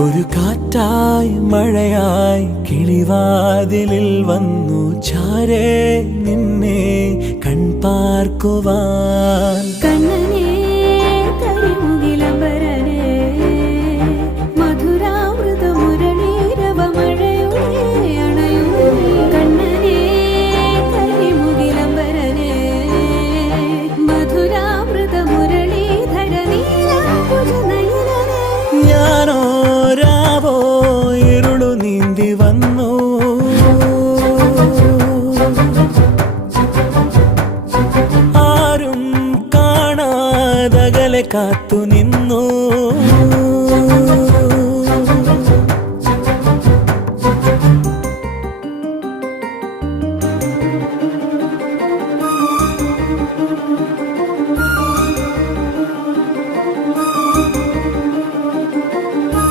ഒരു കാറ്റായി മഴയായി കിളിവാതിലിൽ വന്നു ചാരേ നിന്നെ കൺപാർക്കുവാൻ. കണ്ണനേ കരിമുകിലംബരനേ മധുരാമൃത മുരളീരവ മഴയുടെ അണയുന്നേ. കണ്ണനേ കരിമുകിലംബരനേ മധുരാമൃത മുരളീധര നീലാംബുജ നയനനേ. ഞാനോ രാവോ ഇരുളു നീന്തി വന്നു, ആരും കാണാതകലെ കാത്തു